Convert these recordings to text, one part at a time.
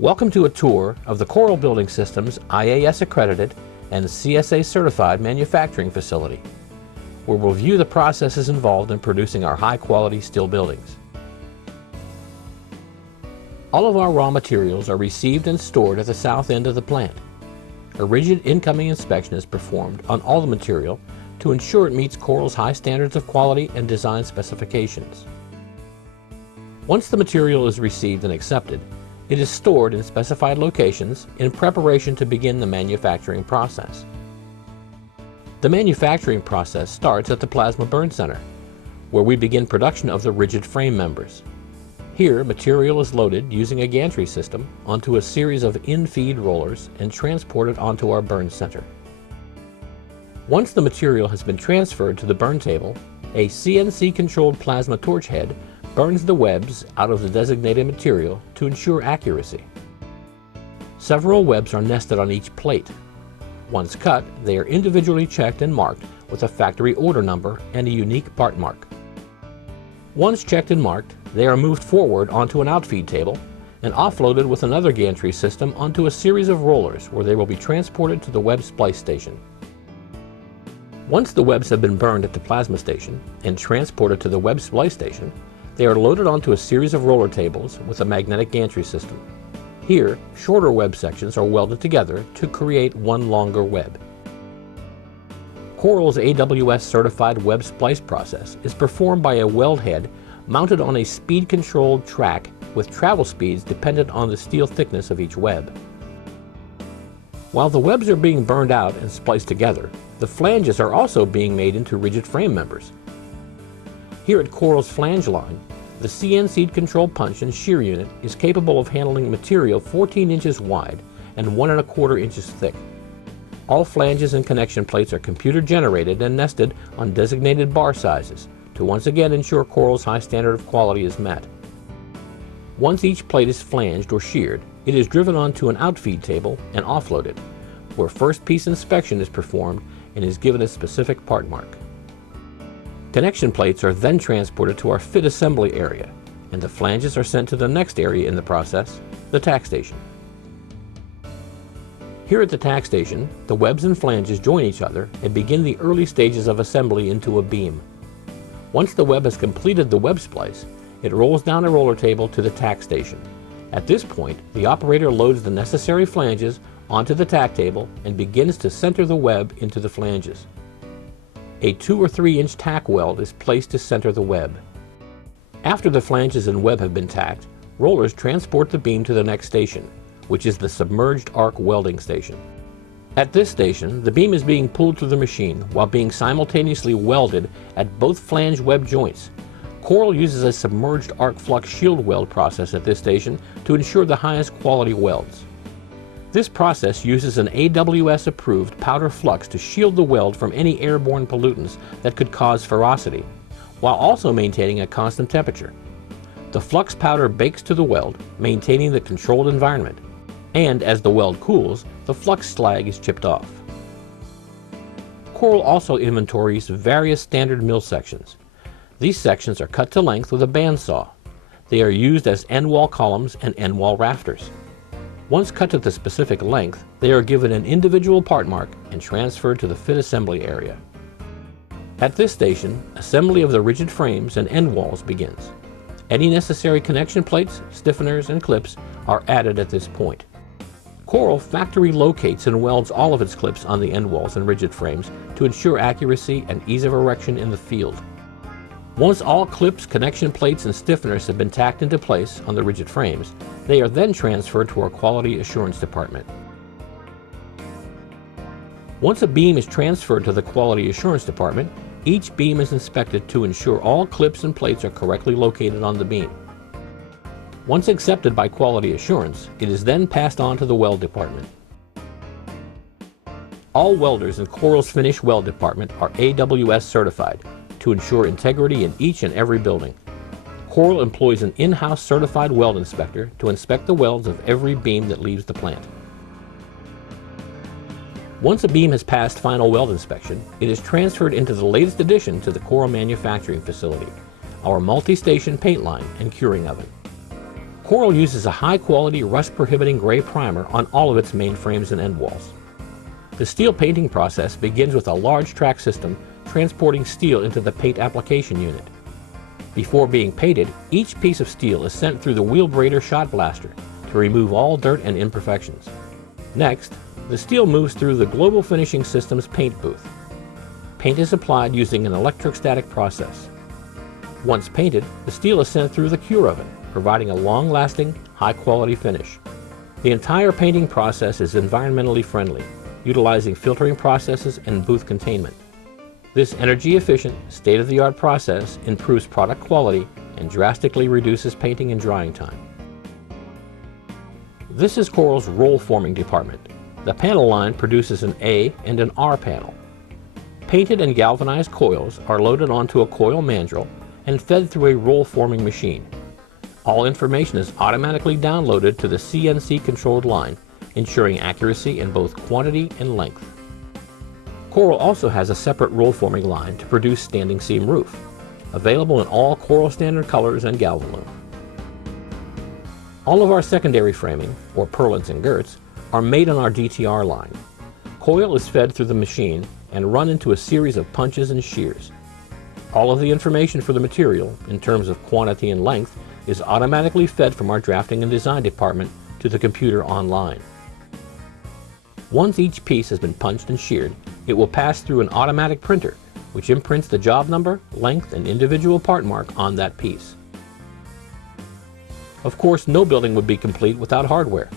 Welcome to a tour of the Corle Building Systems IAS accredited and CSA certified manufacturing facility, where we'll view the processes involved in producing our high-quality steel buildings. All of our raw materials are received and stored at the south end of the plant. A rigid incoming inspection is performed on all the material to ensure it meets Corle's high standards of quality and design specifications. Once the material is received and accepted, it is stored in specified locations in preparation to begin the manufacturing process. The manufacturing process starts at the Plasma Burn Center, where we begin production of the rigid frame members. Here, material is loaded using a gantry system onto a series of in-feed rollers and transported onto our burn center. Once the material has been transferred to the burn table, a CNC-controlled plasma torch head burns the webs out of the designated material to ensure accuracy. Several webs are nested on each plate. Once cut, they are individually checked and marked with a factory order number and a unique part mark. Once checked and marked, they are moved forward onto an outfeed table and offloaded with another gantry system onto a series of rollers where they will be transported to the web splice station. Once the webs have been burned at the plasma station and transported to the web splice station, they are loaded onto a series of roller tables with a magnetic gantry system. Here, shorter web sections are welded together to create one longer web. Corle's AWS certified web splice process is performed by a weld head mounted on a speed-controlled track with travel speeds dependent on the steel thickness of each web. While the webs are being burned out and spliced together, the flanges are also being made into rigid frame members. Here at Corle's flange line, the CNC control punch and shear unit is capable of handling material 14 inches wide and 1 1/4 inches thick. All flanges and connection plates are computer generated and nested on designated bar sizes to once again ensure Corle's high standard of quality is met. Once each plate is flanged or sheared, it is driven onto an outfeed table and offloaded, where first piece inspection is performed and is given a specific part mark. Connection plates are then transported to our fit assembly area, and the flanges are sent to the next area in the process, the tack station. Here at the tack station, the webs and flanges join each other and begin the early stages of assembly into a beam. Once the web has completed the web splice, it rolls down a roller table to the tack station. At this point, the operator loads the necessary flanges onto the tack table and begins to center the web into the flanges. A 2 or 3 inch tack weld is placed to center the web. After the flanges and web have been tacked, rollers transport the beam to the next station, which is the submerged arc welding station. At this station, the beam is being pulled through the machine while being simultaneously welded at both flange web joints. Corle uses a submerged arc flux shield weld process at this station to ensure the highest quality welds. This process uses an AWS-approved powder flux to shield the weld from any airborne pollutants that could cause ferrocity, while also maintaining a constant temperature. The flux powder bakes to the weld, maintaining the controlled environment, and as the weld cools, the flux slag is chipped off. Corle also inventories various standard mill sections. These sections are cut to length with a bandsaw. They are used as end wall columns and end wall rafters. Once cut to the specific length, they are given an individual part mark and transferred to the fit assembly area. At this station, assembly of the rigid frames and end walls begins. Any necessary connection plates, stiffeners, and clips are added at this point. Corle factory locates and welds all of its clips on the end walls and rigid frames to ensure accuracy and ease of erection in the field. Once all clips, connection plates, and stiffeners have been tacked into place on the rigid frames, they are then transferred to our quality assurance department. Once a beam is transferred to the quality assurance department, each beam is inspected to ensure all clips and plates are correctly located on the beam. Once accepted by quality assurance, it is then passed on to the weld department. All welders in Corle's finish weld department are AWS certified to ensure integrity in each and every building. Corle employs an in-house certified weld inspector to inspect the welds of every beam that leaves the plant. Once a beam has passed final weld inspection, it is transferred into the latest addition to the Corle manufacturing facility, our multi-station paint line and curing oven. Corle uses a high-quality, rust-prohibiting gray primer on all of its main frames and end walls. The steel painting process begins with a large track system transporting steel into the paint application unit. Before being painted, each piece of steel is sent through the wheel brader shot blaster to remove all dirt and imperfections. Next, the steel moves through the Global Finishing Systems paint booth. Paint is applied using an electrostatic process. Once painted, the steel is sent through the cure oven, providing a long-lasting, high-quality finish. The entire painting process is environmentally friendly, utilizing filtering processes and booth containment. This energy-efficient, state-of-the-art process improves product quality and drastically reduces painting and drying time. This is Corle's roll forming department. The panel line produces an A and an R panel. Painted and galvanized coils are loaded onto a coil mandrel and fed through a roll forming machine. All information is automatically downloaded to the CNC-controlled line, ensuring accuracy in both quantity and length. Corle also has a separate roll forming line to produce standing seam roof, available in all Corle standard colors and Galvalume. All of our secondary framing, or purlins and girts, are made on our DTR line. Coil is fed through the machine and run into a series of punches and shears. All of the information for the material, in terms of quantity and length, is automatically fed from our drafting and design department to the computer online. Once each piece has been punched and sheared, it will pass through an automatic printer, which imprints the job number, length, and individual part mark on that piece. Of course, no building would be complete without hardware.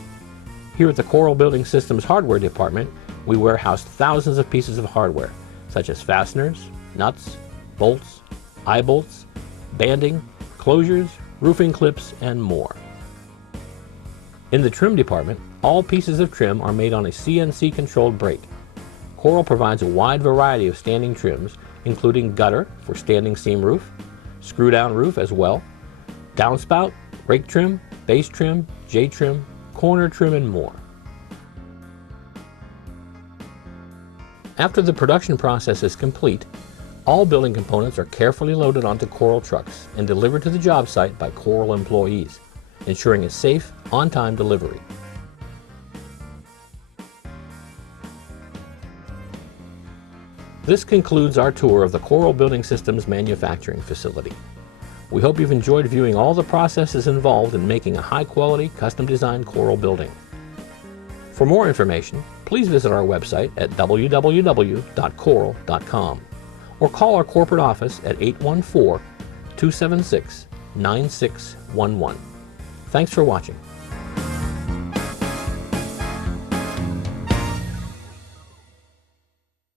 Here at the Corle Building Systems Hardware Department, we warehouse thousands of pieces of hardware, such as fasteners, nuts, bolts, eye bolts, banding, closures, roofing clips, and more. In the trim department, all pieces of trim are made on a CNC-controlled brake. Corle provides a wide variety of standing trims, including gutter for standing seam roof, screw-down roof as well, downspout, rake trim, base trim, J-trim, corner trim, and more. After the production process is complete, all building components are carefully loaded onto Corle trucks and delivered to the job site by Corle employees, ensuring a safe, on-time delivery. This concludes our tour of the Corle Building Systems manufacturing facility. We hope you've enjoyed viewing all the processes involved in making a high-quality, custom-designed Corle building. For more information, please visit our website at www.corle.com or call our corporate office at 814-276-9611. Thanks for watching.